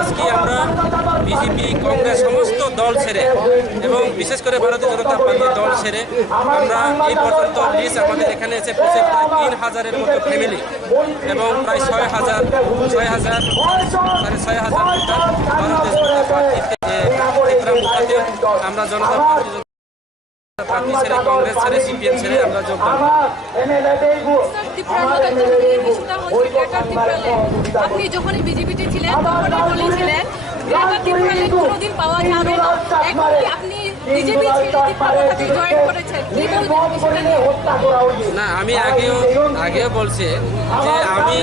আজকে আমরা বিজেপি কংগ্রেস সমস্ত দল ছেড়ে এবং বিশেষ করে ভারতীয় জনতা পার্টির দল ছেড়ে আমরা এই পর্যন্ত লিস্ট আমাদের এখানে এসে পৌঁছে প্রায় 3000-এর মতো ফ্যামিলি এবং প্রায় 6,000 সাড়ে 6,000 ভারতীয় জনতা পার্টিতে ত্রিপুরা মুখাতে আমরা জনতা পার্টি ছেড়ে কংগ্রেস ছেড়ে সিপিএম ছেড়ে আমরা যোগদান। আপনি যখনই বিজেপিতে ছিলেন তখনই বলেছিলেন গ্রেটার ত্রিপুরা কোনোদিন পাওয়া যাবে না। এখন কি আপনি বিজেপি ছেড়ে ত্রিপুরাতে জয়েন করেছেন, কি বলবেন? না, আমি আগেও বলছি যে আমি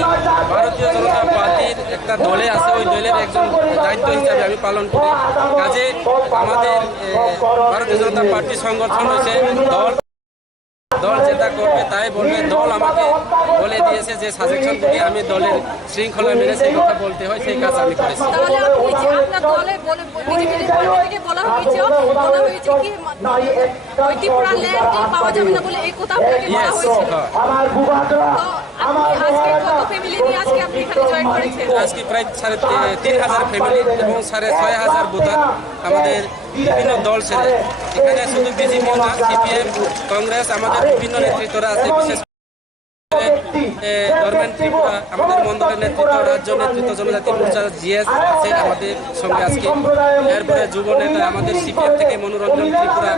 ভারতীয় জনতা পার্টির একটা দলে আছে, ওই দলের একজন দায়িত্ব হিসাবে আমি পালন করি। কাজে আমাদের ভারতীয় জনতা পার্টির সংগঠন হয়েছে দল যেটা করবে তাই বলবে। দল আমাকে বলে দিয়েছে যে সাজেশনগুলি আমি দলের শৃঙ্খলা মেনে সেই কথা বলতে হয়, সেই কাজ আমি করেছি। আজকে প্রায় 3,500 ফ্যামিলি এবং 6,500 ভোটার আমাদের বিভিন্ন দল ছেড়ে। এখানে শুধু বিজেপি না, সিপিএম, কংগ্রেস, আমাদের বিভিন্ন নেতৃত্বরা আছে। বিশেষ করে গভর্নমেন্ট ত্রিপুরা, আমাদের মন্ডলের নেতৃত্ব, রাজ্য নেতৃত্ব, জনজাতি মোর্চা জিএস আছে আমাদের সঙ্গে আজকে। এরপরে যুব নেতা আমাদের সিপিএম থেকে মনোরঞ্জন ত্রিপুরা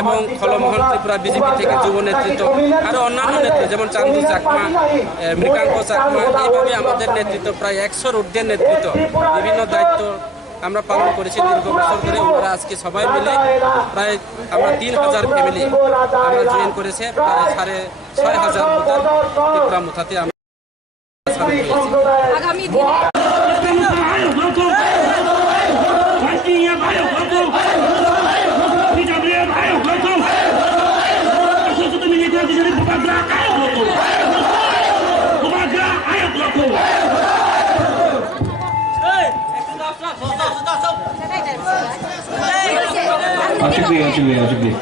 এবং খলমোহন ত্রিপুরা, বিজেপি থেকে যুব নেতৃত্ব, আরও অন্যান্য নেতৃত্ব যেমন চান্দু চাকমা, মৃগাঙ্ক চাকমা, এইভাবে আমাদের নেতৃত্ব প্রায় 100-র ঊর্ধ্বের নেতৃত্ব বিভিন্ন দায়িত্ব আমরা পালন করেছি দীর্ঘ বছর ধরে। ওরা আজকে সবাই মিলে প্রায় আমরা 3,000 ফ্যামিলি আমরা জয়েন করেছে, প্রায় 6,500 ভোটার ত্রিপুরা মুথাতে আমরা সামিল शुक्रिया।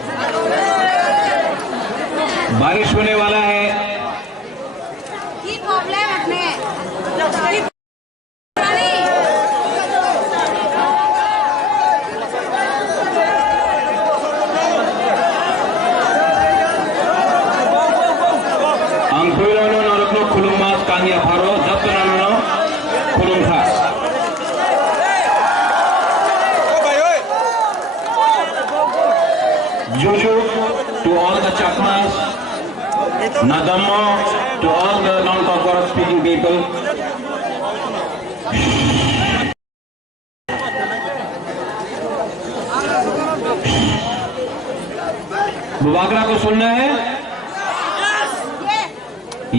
बारिश होने वाला है। angkuilono narokno khulummas kanya pharo jatnano khulum khas Juju to all the Chakmas, Nadammo to all the non-Kokoro speaking people. Bubagra को सुनना है?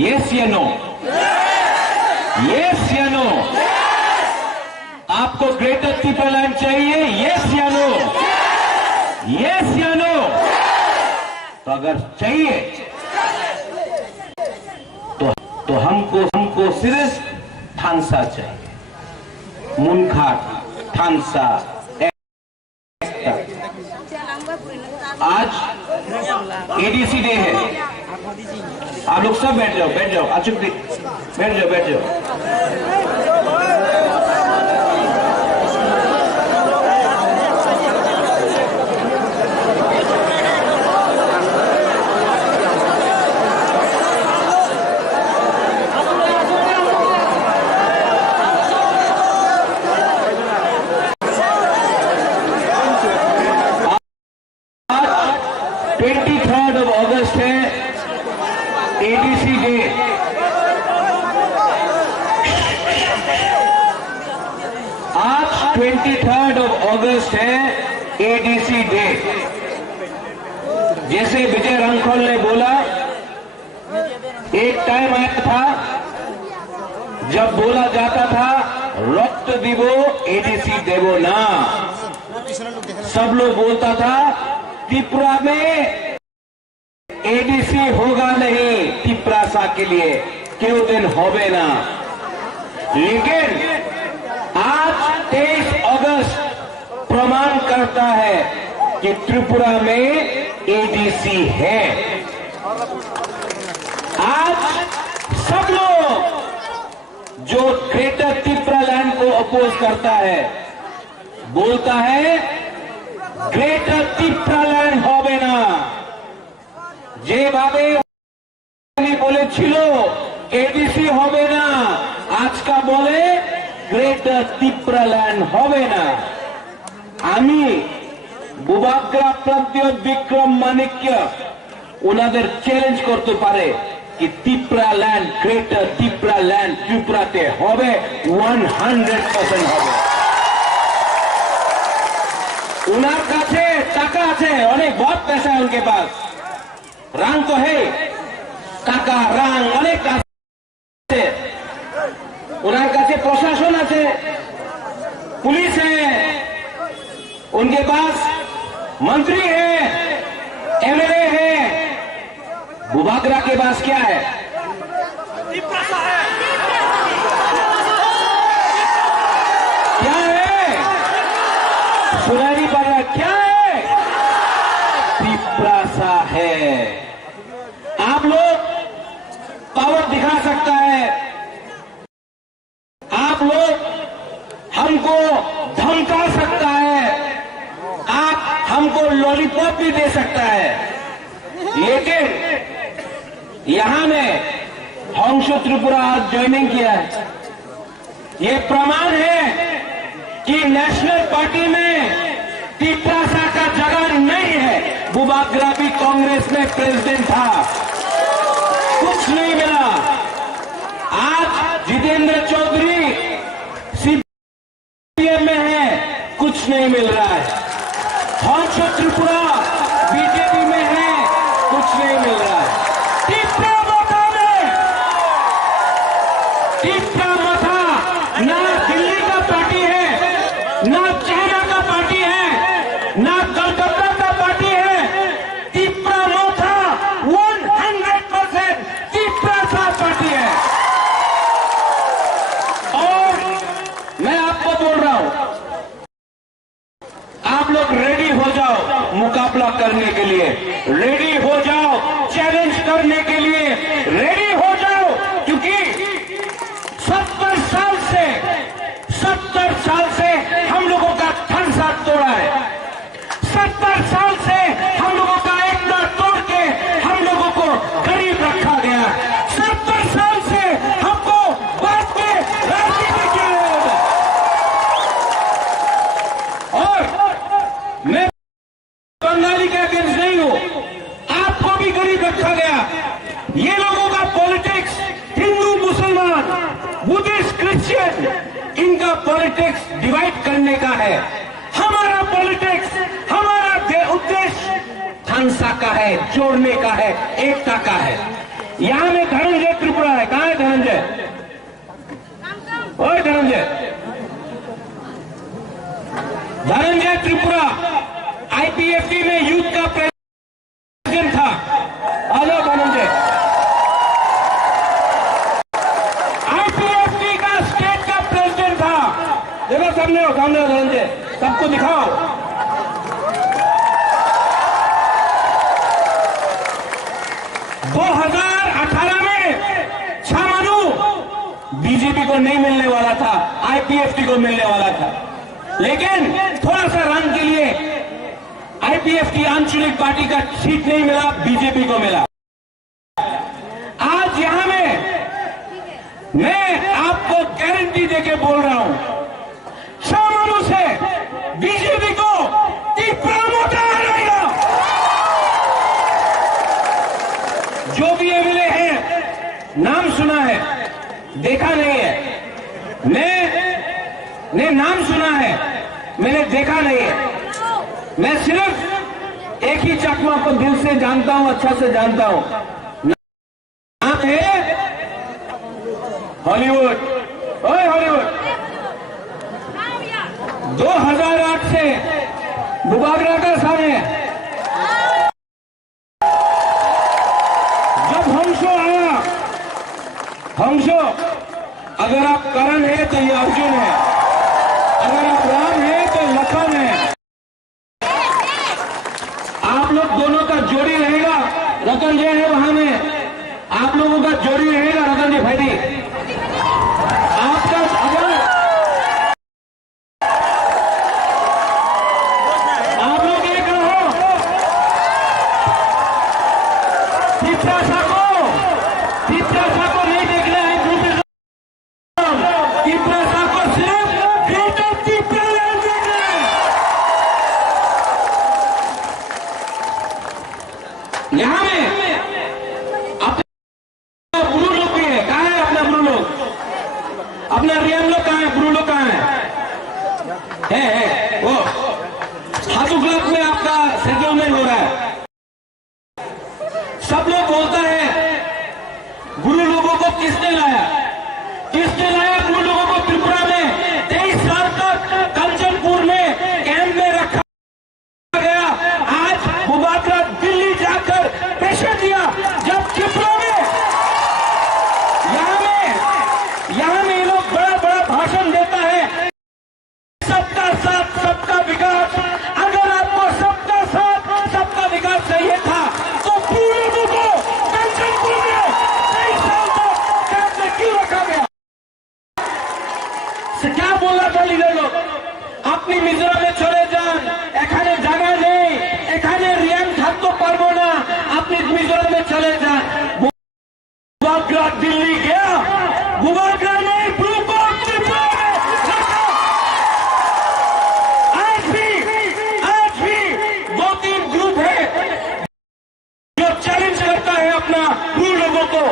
Yes या no? Yes या no? आपको ग्रेटर ट्रिपल लैंड चाहिए? Yes या no? Yes या no? तो अगर चाहिए तो हमको सिर्फ थानसा चाहिए, मुनखाट थानसा। आज एडीसी डे है, आप लोग सब बैठ जाओ अचुक बैठ जाओ। अगस्त है एडीसी डे। आज 23 अगस्त है एडीसी डे। जैसे विजय रंखोल ने बोला, एक टाइम आया था जब बोला जाता था रक्त दिवो एडीसी देवो ना। सब लोग बोलता था त्रिपुरा में एडीसी होगा नहीं त्रिपुरा के लिए, क्यों दिन होवे ना। लेकिन आज 23 अगस्त प्रमाण करता है कि त्रिपुरा में एडीसी है। आज सब लोग जो ग्रेटर त्रिपुरा लैंड को अपोज करता है, बोलता है ग्रेटर त्रिपुरा लैंड होबे ना। যেভাবে বলেছিল এডিসি হবে না, আজকা বলে গ্রেটার ত্রিপুরা ল্যান্ড হবে না। আমি বুবাগ্রা প্রান্তীয় বিক্রম মানিক্য ওনাদের চ্যালেঞ্জ করতে পারে कि Tripura land greater Tripura land त्रिपुराते होबे 100% होबे। उनार काछे टाका आछे, अनेक बहुत पैसा है उनके पास, रंग तो है, टाका रंग अनेक आछे, उनार काछे प्रशासन आछे, पुलिस है, उनके पास मंत्री है, एमएलए है। बुबाग्रा के पास क्या है? क्या है? सुनाई नहीं पड़ रहा, क्या है? त्रिप्रासा है। आप लोग पावर दिखा सकता है, आप लोग हमको धमका सकता है, आप हमको लॉलीपॉप भी दे सकता है, लेकिन यहां में हंस त्रिपुरा आज ज्वाइनिंग किया है। ये प्रमाण है कि नेशनल पार्टी में त्रिप्रासा का जगह नहीं है। बुबाग्रा भी कांग्रेस में प्रेसिडेंट था, कुछ नहीं मिला। आज जितेंद्र चौधरी सीपीएम में है, कुछ नहीं मिल रहा है। हंस त्रिपुरा बीजेपी में है, कुछ नहीं मिल रहा है। त्रिपुरा मथा ना दिल्ली का पार्टी है, ना चाइना का पार्टी है, ना कलकत्ता का पार्टी है। त्रिपुरा मथा 100% त्रिपुरा पार्टी है। और मैं आपको बोल रहा हूं, आप लोग रेडी हो जाओ मुकाबला करने के लिए, रेडी हो जाओ चैलेंज करने के लिए, रेडी हो जाओ, क्योंकि 70 साल से हम लोगों का थन साथ तोड़ा है। 70 साल से हम लोगों का एकता तोड़ के हम लोगों को गरीब रखा गया। 70 साल से हमको बात के राजनीति किया गया। और मैं बंगाली के अगेंस्ट नहीं हूं, आपको भी गरीब रखा गया। ये लोगों का पॉलिटिक्स हिंदू मुसलमान बुद्धिस्ट क्रिश्चियन, इनका पॉलिटिक्स डिवाइड करने का है। हमारा पॉलिटिक्स, हमारा उद्देश्य हंसा का है, जोड़ने का है, एकता का है। यहां में धनंजय त्रिपुरा है, कहां है धनंजय? ओए धनंजय, धनंजय त्रिपुरा आईपीएफटी में यूथ का प्रेसिडेंट था। हेलो धनंजय, आईपीएफटी का स्टेट का प्रेसिडेंट था। देखो सामने हो धनंजय, सबको दिखाओ। बीजेपी को नहीं मिलने वाला था, आईपीएफटी को मिलने वाला था, लेकिन थोड़ा सा रंग के लिए आईपीएफटी आंचलिक पार्टी का सीट नहीं मिला, बीजेपी को मिला। आज यहां में मैं आपको गारंटी देके बोल रहा हूं, सामानों से बीजेपी को त्रिपुरा मोटा रहेगा। जो भी एमएलए हैं, नाम सुना है, देखा नहीं है। मैंने नाम सुना है, मैंने देखा नहीं है। मैं सिर्फ एक ही चकमा को दिल से जानता हूं, अच्छा से जानता हूं। नाम है हॉलीवुड। ओए हॉलीवुड, 2008 से बुबाग्रा का सामने जब हंसो आया, हंसो, अगर आप करण है तो ये अर्जुन है, अगर आप राम है तो लखन है। आप लोग दोनों का जोड़ी रहेगा। रतन जी है वहां में, आप लोगों का जोड़ी रहेगा। रतन जी भाई, तिपरासा को नहीं देखना है ग्रुपिज्म, तिपरासा को सिर्फ ग्रेटर तिपरालैंड देखना है। यहाँ में अपना ब्रू लोग भी है। कहाँ है अपना ब्रू लोग? अपना रियम लोग कहाँ है? ब्रू लोग कहाँ है वो हाथू क्लब में आपका सेटलमेंट हो रहा है। सब लोग बोलता है गुरु लोगों को किसने लाया गुरु लोगों को त्रिपुरा में 23 साल तक कंचनपुर में कैंप में रखा गया। आज मुबारक दिल्ली जाकर पेशा दिया, जब त्रिपुरा में यहाँ में ये लोग बड़ा बड़ा भाषण देता है, सबका साथ सबका विकास। अगर आपको सबका साथ सबका विकास चाहिए था तो पूरे को कंचनपुर में 23 साल तक कैंप में क्यों रखा गया? क्या बोला था लीडर लोग? अपनी मिजोरम में चले जान, एखाने जगह नहीं, एखाने रियान থাকতে পারবো না, अपनी मिजोरम में चले जान। बुबाकरा दिल्ली गया, बुबाकरा नहीं ब्रू को त्रिपुरा में रखा। आज भी 2-3 ग्रुप है जो चैलेंज करता है अपना ब्रू लोगों को।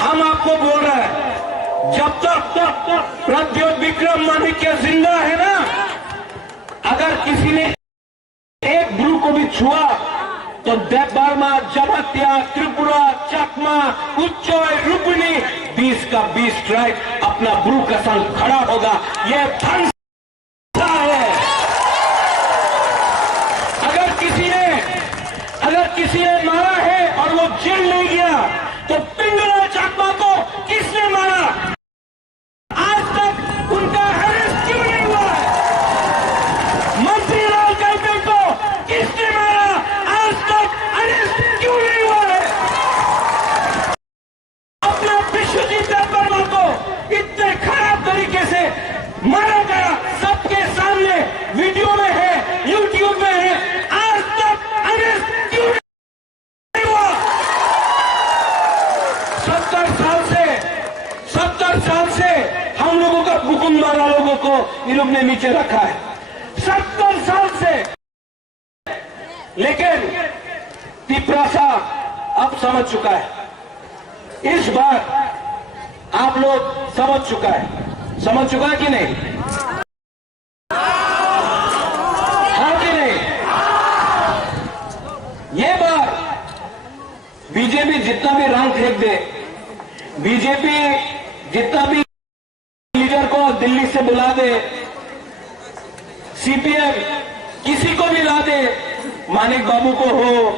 हम आपको बोल रहे हैं, जब तक प्रद्योत विक्रम माणिक्य जिंदा है ना, अगर किसी ने एक ब्रू को भी छुआ तो देवबर्मा, जमातिया, त्रिपुरा, चकमा, उच्चोय, रुक्मिणी 20 का 20 ट्राइब अपना ब्रू का संग खड़ा होगा। ये फंसा है। अगर किसी ने मारा है और वो जेल नहीं गया तो पिंगला चकमा को किसने मारा? आज तक उनका अरेस्ट क्यों नहीं हुआ है? मंत्री लाल काइपे को किसने मारा? आज तक अरेस्ट क्यों नहीं हुआ है? अपना विश्वजीत देवबर्मा को इतने खराब तरीके से मारा गया, सबके सामने वीडियो में है, यूट्यूब में है। आज तक अरेस्ट क्यों नहीं हुआ? 70 साल से हम लोगों का हुकुम वाला लोगों को इन लोग ने नीचे रखा है, 70 साल से। लेकिन तिपरासा अब समझ चुका है। इस बार आप लोग समझ चुका है कि नहीं? हाँ कि नहीं? ये बार बीजेपी जितना भी रंग फेंक दे, बीजेपी जितना भी लीडर को दिल्ली से बुला दे, सीपीएम किसी को भी ला दे, मानिक बाबू को हो,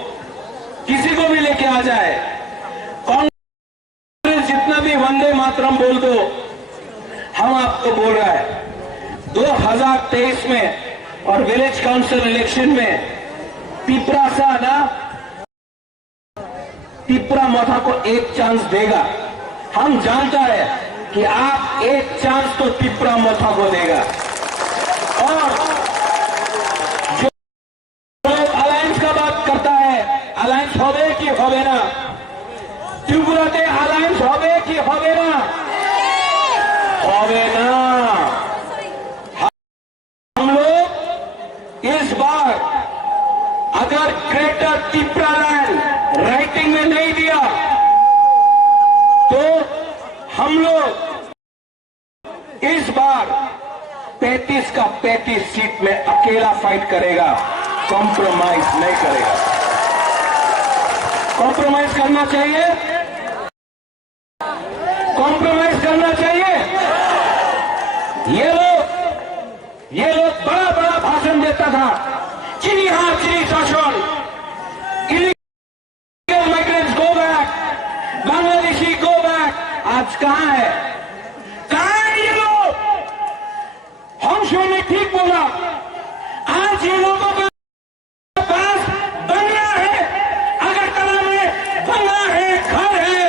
किसी को भी लेके आ जाए, कांग्रेस जितना भी वंदे मातरम बोल दो, हम आपको बोल रहा है 2023 में और विलेज काउंसिल इलेक्शन में तिपरासा ना तिपरा मोथा को एक चांस देगा। हम जानता है कि आप एक चांस तो तिपरा मोथा को देगा। और जो लोग अलायंस का बात करता है, अलायंस होवे कि होवे ना, त्रिपुराते अलायंस होवे कि होवे ना? होवे ना। हम लोग इस बार अगर ग्रेटर तिपरालैंड राइटिंग में नहीं दिया तो हम लोग इस बार 35 का 35 सीट में अकेला फाइट करेगा, कॉम्प्रोमाइज नहीं करेगा। कॉम्प्रोमाइज करना चाहिए, कॉम्प्रोमाइज करना चाहिए। ये लोग बड़ा बड़ा भाषण देता था, चीनी हाथ चीनी शासन, illegal migrants go back, Bangladeshi go back. आज कहां है ये लोग? हंसों ने ठीक बोला, आज ये लोगों के पास बंगला है, अगरतला में बंगला है, घर है,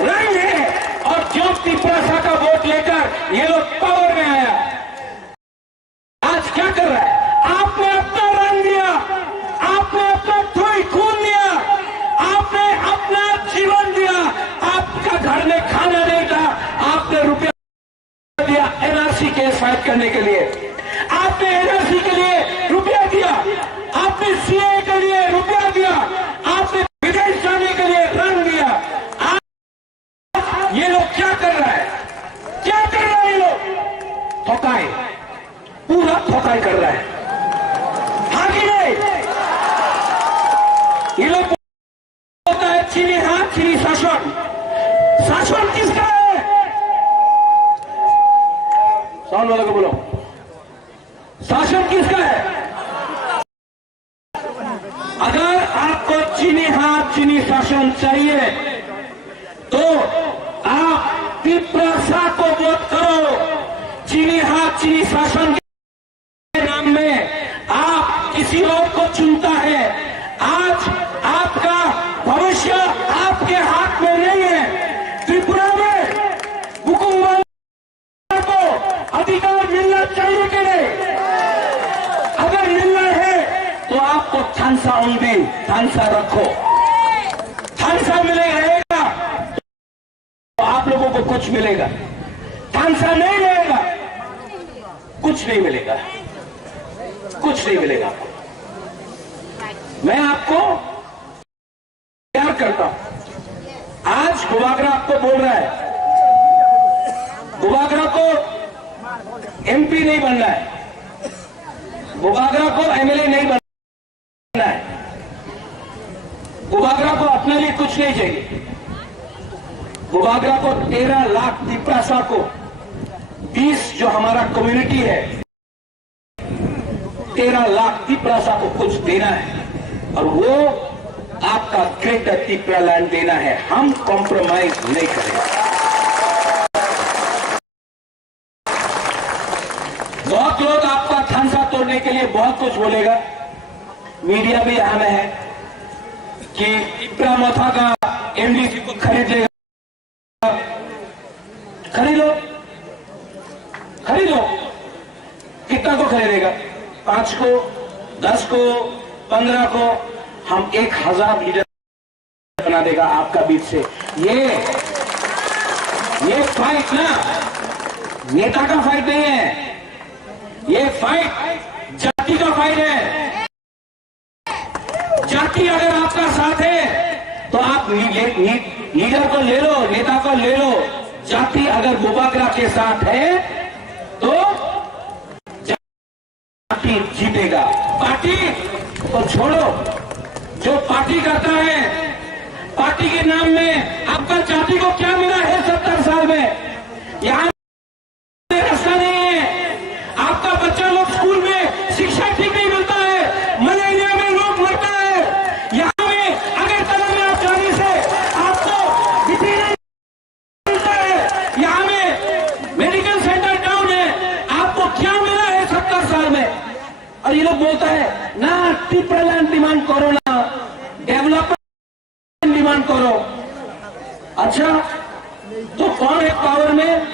रंग है, और जो तिपरासा का वोट लेकर ये लोग पावर में आया। आज क्या कर रहा है? आपने अपना रंग दिया, आपने अपना खून दिया, आपने अपना करने के लिए, आपने एनआरसी के लिए रुपया दिया, आपने सीए के लिए रुपया दिया, आपने विदेश जाने के लिए ऋण दिया। आज ये लोग क्या कर रहा है, क्या कर रहा है ये लोग? ठोकाई, पूरा ठोकाई कर रहा है, हाँ कि नहीं? ये लोग बोलता है चीनी हाथ चीनी शासन। शासन किसका है? साउंड वाला को बोलो, शासन किसका है? अगर आपको चीनी हाथ चीनी शासन चाहिए तो आप पिपरासा को वोट करो। चीनी हाथ चीनी शासन के नाम में आप किसी और को चुनता है। आज आपका भविष्य आपके हाथ में नहीं है। त्रिपुरा में हुकूमत को अधिकार मिलना चाहिए कि नहीं? अगर मिलना है तो आपको थानसा उंडी थानसा रखो। थानसा मिलेगा तो आप लोगों को कुछ मिलेगा, थानसा नहीं मिलेगा कुछ नहीं मिलेगा, कुछ नहीं मिलेगा। मैं आपको प्यार करता हूं। आज गुबागरा आपको बोल रहा है, गुबागरा को एमपी नहीं बनना है, गुबागरा को एमएलए नहीं बनना है, गुबागरा को अपने लिए कुछ नहीं चाहिए। गुबागरा को 13 लाख पिपरासा को 20 जो हमारा कम्युनिटी है 13 लाख पिपरासा को कुछ देना है और वो आपका ग्रेटर तिपरा लैंड देना है। हम कॉम्प्रोमाइज नहीं करेंगे। बहुत लोग आपका थानसा तोड़ने के लिए बहुत कुछ बोलेगा, मीडिया भी यहाँ में है कि तिपरा मथा का एमडीसी को खरीद लेगा। खरीदो, खरीदो। कितना को खरीदेगा? 5 को, 10 को, 15 को? हम 1000 लीटर बना देगा आपका बीच से। ये फाइट ना नेता का फाइट नहीं है, ये फाइट जाति का फाइट है। जाति अगर आपका साथ है तो आप लीडर को ले लो, नेता को ले लो। जाति अगर गुबागरा के साथ है तो जाति जीतेगा। पार्टी तो छोड़ो, जो पार्टी करता है, पार्टी के नाम में आपका जाति को क्या मिला है 70 साल में? यहां रास्ता नहीं है, आपका बच्चा लोग स्कूल में शिक्षा ठीक नहीं मिलता है, मलेरिया में लोग मरता है। यहां में अगर तला में आप जाने से आपको विधि नहीं मिलता है, यहां में मेडिकल सेंटर डाउन है। आपको क्या मिला है 70 साल में? और ये लोग बोलता है ना तिपरा लैंड डिमांड करो, ना डेवलपमेंट डिमांड करो। अच्छा तो कौन है पावर में?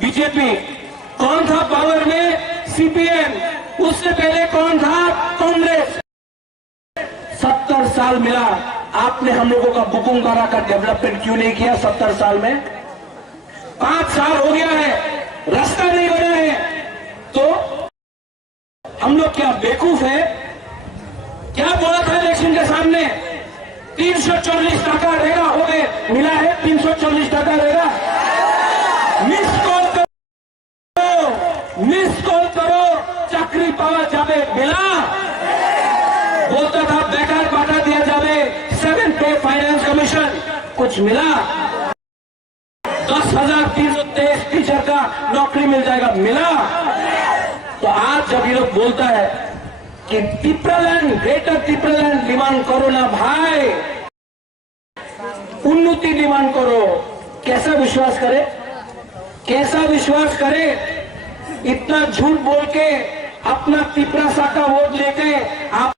बीजेपी। कौन था पावर में? सीपीएम। उससे पहले कौन था? कांग्रेस। 70 साल मिला, आपने हम लोगों का बुकुंगारा का डेवलपमेंट क्यों नहीं किया 70 साल में? 5 साल हो गया है, रास्ता नहीं बना है। तो हम लोग क्या बेवकूफ है? क्या बोला था इलेक्शन के सामने? 340 टका रहेगा, हो गए, मिला है 340 टका रहेगा। मिस कॉल करो, मिस कॉल करो, चाकरी पावा जावे, मिला? बोलता था बेकार बांटा दिया जावे, 7 पे फाइनेंस कमीशन, कुछ मिला? 10,323 टीचर का नौकरी मिल जाएगा, मिला? तो आज जब ये लोग बोलता है कि Tipra land, greater Tipra land demand करो ना भाई, उन्नति डिमांड करो, कैसा विश्वास करे? कैसा विश्वास करे? इतना झूठ बोल के अपना तिपरासा का वोट लेके आप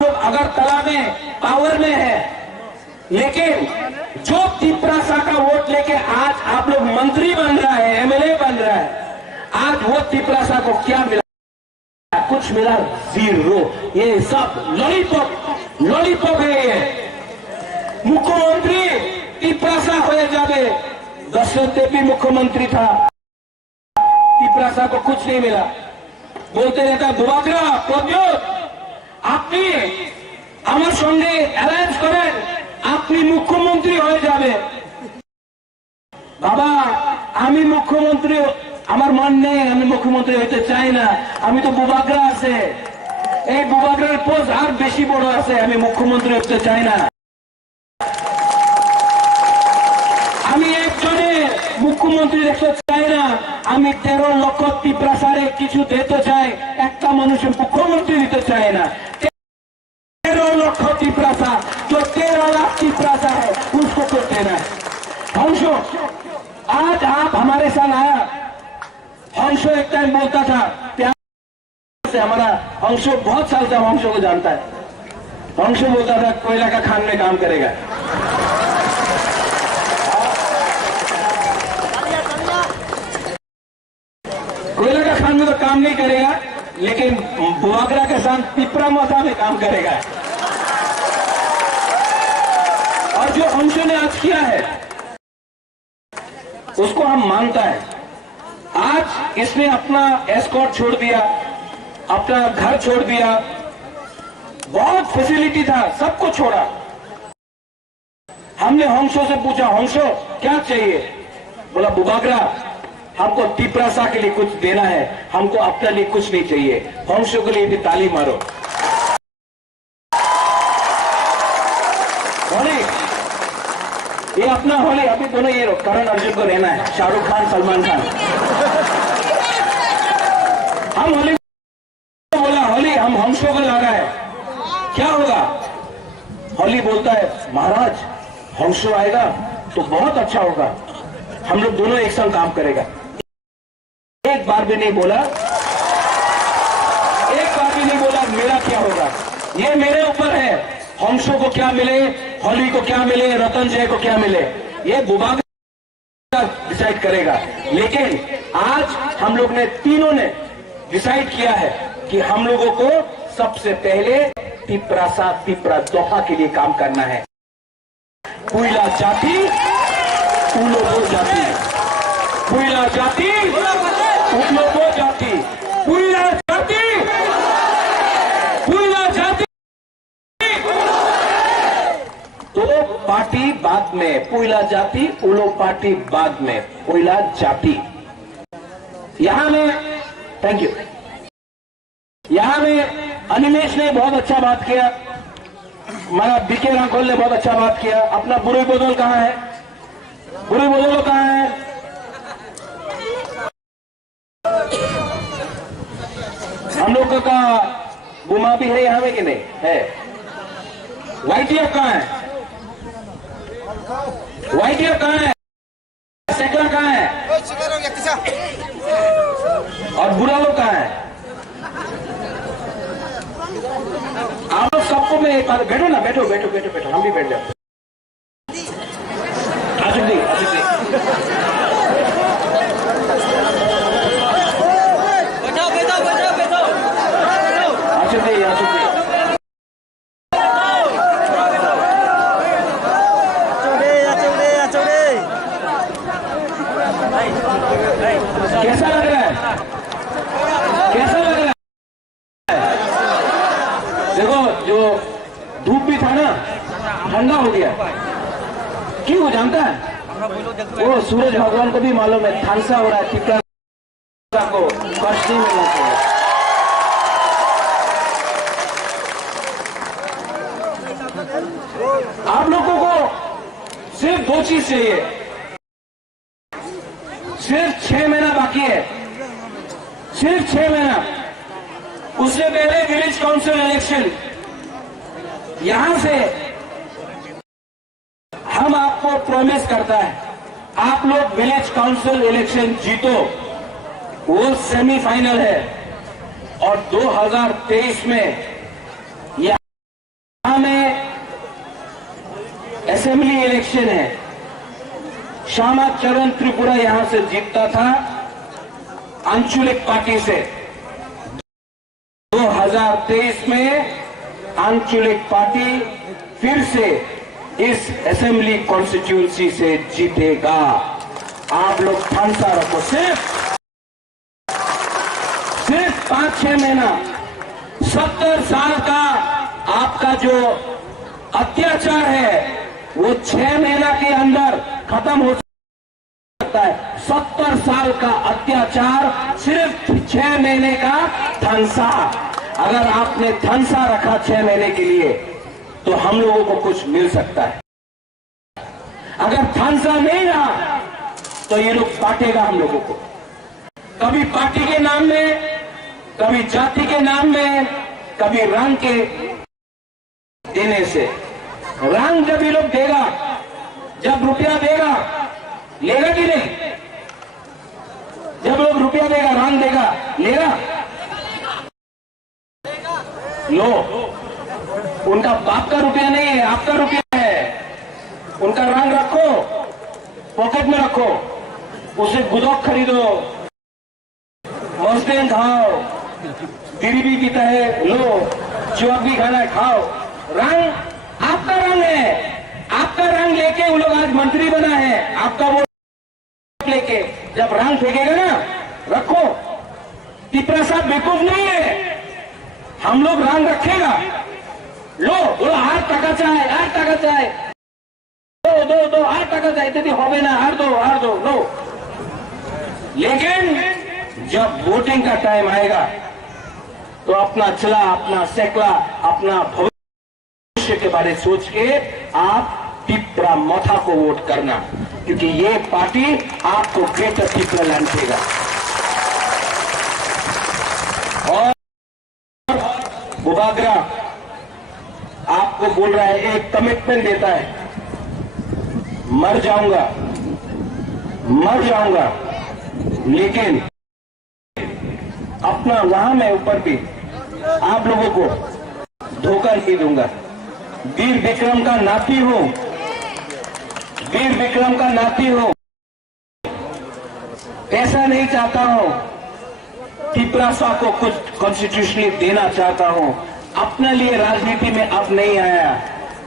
लोग अगरतला में पावर में है, लेकिन जो तिपरासा का वोट लेके आज आप लोग मंत्री बन रहा है, एमएलए बन रहा है, आज वो तिपरासा को क्या मिला? कुछ मिला? 0। ये सब लॉलीपॉप, लॉलीपॉप है। ये मुख्यमंत्री तिपरासा हो जावे, दशरथ देवी मुख्यमंत्री था, तिपरासा को कुछ नहीं मिला, बोलते रहता बुबाकरा प्रद्योत আপনি আমার সঙ্গে অ্যালায়েন্স করেন, আপনি মুখ্যমন্ত্রী হয়ে যাবে। বাবা আমি মুখ্যমন্ত্রী, আমার মন নেই, আমি মুখ্যমন্ত্রী হতে চাই না, আমি তো বুবাকরা আছে, এই বুবাকরার পোস্ট আর বেশি বড় আছে, আমি মুখ্যমন্ত্রী হতে চাই না। আমি একজনের মুখ্যমন্ত্রী দেখতে চাই না, আমি 13 লক্ষ তিপ্রাসারে কিছু দিতে চাই, একটা মানুষের মুখ্যমন্ত্রী দিতে চাই না। 13 লক্ষ तिपरासा, जो 13 लाख तिपरासा है उसको तो देना है। हंसो आज आप हमारे साथ आया, हंसो एक टाइम बोलता था प्यार से, हमारा हंसो बहुत साल से हंसो को जानता है, हंसो बोलता था कोयला का खान में काम करेगा। कोयला का खान में तो काम नहीं करेगा, लेकिन बुबाकरा के साथ तिपरा माथा में काम करेगा। और जो हंसो ने आज किया है उसको हम मानता है। आज इसने अपना एस्कॉर्ट छोड़ दिया, अपना घर छोड़ दिया, बहुत फैसिलिटी था, सबको छोड़ा। हमने हंसो से पूछा हंसो क्या चाहिए, बोला बुबाकरा हमको तिपरासा के लिए कुछ देना है, हमको अपने लिए कुछ नहीं चाहिए। हंसो के लिए भी ताली मारो। होली ये अपना होली, अभी दोनों ये करण अर्जुन को रहना है, शाहरुख खान सलमान खान। हम होली बोला होली हम हंसो को ला रहा है, क्या होगा? होली बोलता है महाराज हंसो आएगा तो बहुत अच्छा होगा, हम लोग दोनों एक संग काम करेगा। एक बार भी नहीं बोला, एक बार भी नहीं बोला मेरा क्या होगा, ये मेरे ऊपर है। हंसो को क्या मिले, होली को क्या मिले, रतन जय को क्या मिले, ये बुबाकरा डिसाइड करेगा। लेकिन आज हम लोग ने तीनों ने डिसाइड किया है कि हम लोगों को सबसे पहले तिपरासा तिपरा दोहा के लिए काम करना है। पुइला जाति उलोबो जाति, पुइला जाति उलोबो जाति, पुइला जाति पुइला जाति। तो पार्टी बाद में, पुइला जाति उलो पार्टी बाद में, पुइला जाति। यहां में थैंक यू, यहां में अनिमेश ने बहुत अच्छा बात किया, हमारा बीके रांकोल ने बहुत अच्छा बात किया। अपना बुरी बोतल कहां है, बुरी बोतल कहां है? हम लोग का बुमा भी है यहां में कि नहीं है? वाइटिया कहां है, वाइटिया कहां है, सेकला कहां है, और बुरा लोग कहां है? आप लोग सबको मैं एक बार बैठो ना, बैठो बैठो बैठो बैठो, हम भी बैठ जाओ। आसिफ जी, आसिफ जी बैठो बैठो बैठो बैठो, आसिफ जी आसिफ जी कैसा लग रहा है, कैसा लग रहा है? देखो जो धूप भी था ना ठंडा हो गया, क्यों जानता है? वो सूरज भगवान को भी मालूम है थानसा हो रहा है, तिपरासा को कष्ट नहीं मिलना चाहिए। आप लोगों को सिर्फ 2 चीज चाहिए, सिर्फ 6 महीना बाकी है, सिर्फ 6 महीना। उससे पहले विलेज काउंसिल इलेक्शन, यहां से हम आपको प्रॉमिस करता है आप लोग विलेज काउंसिल इलेक्शन जीतो, वो सेमीफाइनल है। और 2023 में यहां में असेंबली इलेक्शन है, श्यामा चरण त्रिपुरा यहां से जीतता था आंचलिक पार्टी से। 2023 में आंचलिक पार्टी फिर से इस असेंबली कॉन्स्टिट्यूंसी से जीतेगा। आप लोग ठानसा रखो, सिर्फ सिर्फ 5-6 महीना, 70 साल का आपका जो अत्याचार है वो 6 महीना के अंदर खत्म हो सकता है। 70 साल का अत्याचार सिर्फ 6 महीने का धंसा। अगर आपने धंसा रखा 6 महीने के लिए तो हम लोगों को कुछ मिल सकता है। अगर धंसा नहीं रहा तो ये लोग बांटेगा हम लोगों को, कभी पार्टी के नाम में, कभी जाति के नाम में, कभी रंग के देने से। रंग जब ये लोग देगा, जब रुपया देगा, लेगा कि नहीं? जब लोग रुपया देगा, रंग देगा, लेगा? लो, उनका बाप का रुपया नहीं है, आपका रुपया है। उनका रंग रखो, पॉकेट में रखो, उसे गुदौक खरीदो, मस्तें खाओ, बीड़ी भी पीता है, लो, चौक भी खाना है, खाओ। रंग आपका रंग है, आपका रंग लेके वो लोग आज मंत्री बना है, आपका वोट लेके। जब रंग फेंकेगा ना, रखो। तिपरा साहब बेवकूफ नहीं है, हम लोग रंग रखेगा। लो, बोलो 8 টাকা चाहे, 8 টাকা चाहे, दो 8 টাকা चाहे, इतनी होवे ना, हार दो, लो। लेकिन जब वोटिंग का टाइम आएगा तो अपना चला, अपना सेकला, अपना भविष्य के बारे सोच के आप तिपरा मथा को वोट करना, क्योंकि ये पार्टी आपको ग्रेटर तिपरा लैंड देगा। और बुबागरा आपको बोल रहा है, एक कमिटमेंट देता है, मर जाऊंगा, लेकिन अपना वहां मैं ऊपर भी आप लोगों को धोखा नहीं दूंगा। वीर विक्रम का नाती हूं, ऐसा नहीं चाहता हूं। तिपरासा को कुछ कॉन्स्टिट्यूशनली देना चाहता हूं। अपने लिए राजनीति में अब नहीं आया,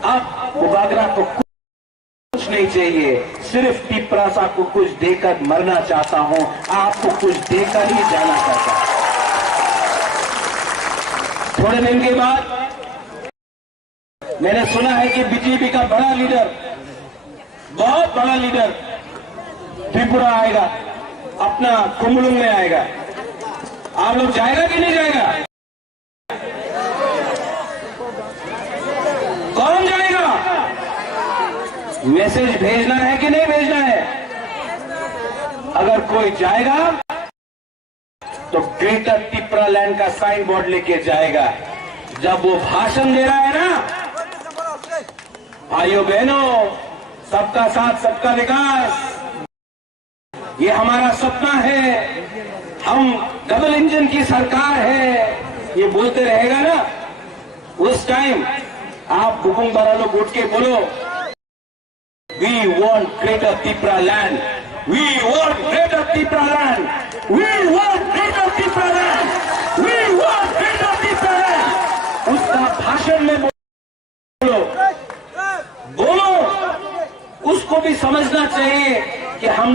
अब बुबागरा को कुछ नहीं चाहिए, सिर्फ तिपरासा को कुछ देकर मरना चाहता हूं, आपको कुछ देकर ही जाना चाहता हूं। थोड़े दिन के बाद मैंने सुना है कि बीजेपी का बड़ा लीडर, बहुत बड़ा लीडर त्रिपुरा आएगा, अपना कुंभलुंग में आएगा। आप लोग जाएगा कि नहीं जाएगा? कौन जाएगा? मैसेज भेजना है कि नहीं भेजना है? अगर कोई जाएगा तो ग्रेटर तिपरा लैंड का साइन बोर्ड लेके जाएगा। जब वो भाषण दे रहा है ना, भाइयों बहनों, सबका साथ सबका विकास, ये हमारा सपना है, हम डबल इंजन की सरकार है, ये बोलते रहेगा ना, उस टाइम आप बुकुंग बारा लोग उठ के बोलो, we want greater Tipraland, we want greater Tipraland, we want greater Tipraland, we want greater Tipraland. उसका भाषण में बोलो, उसको भी समझना चाहिए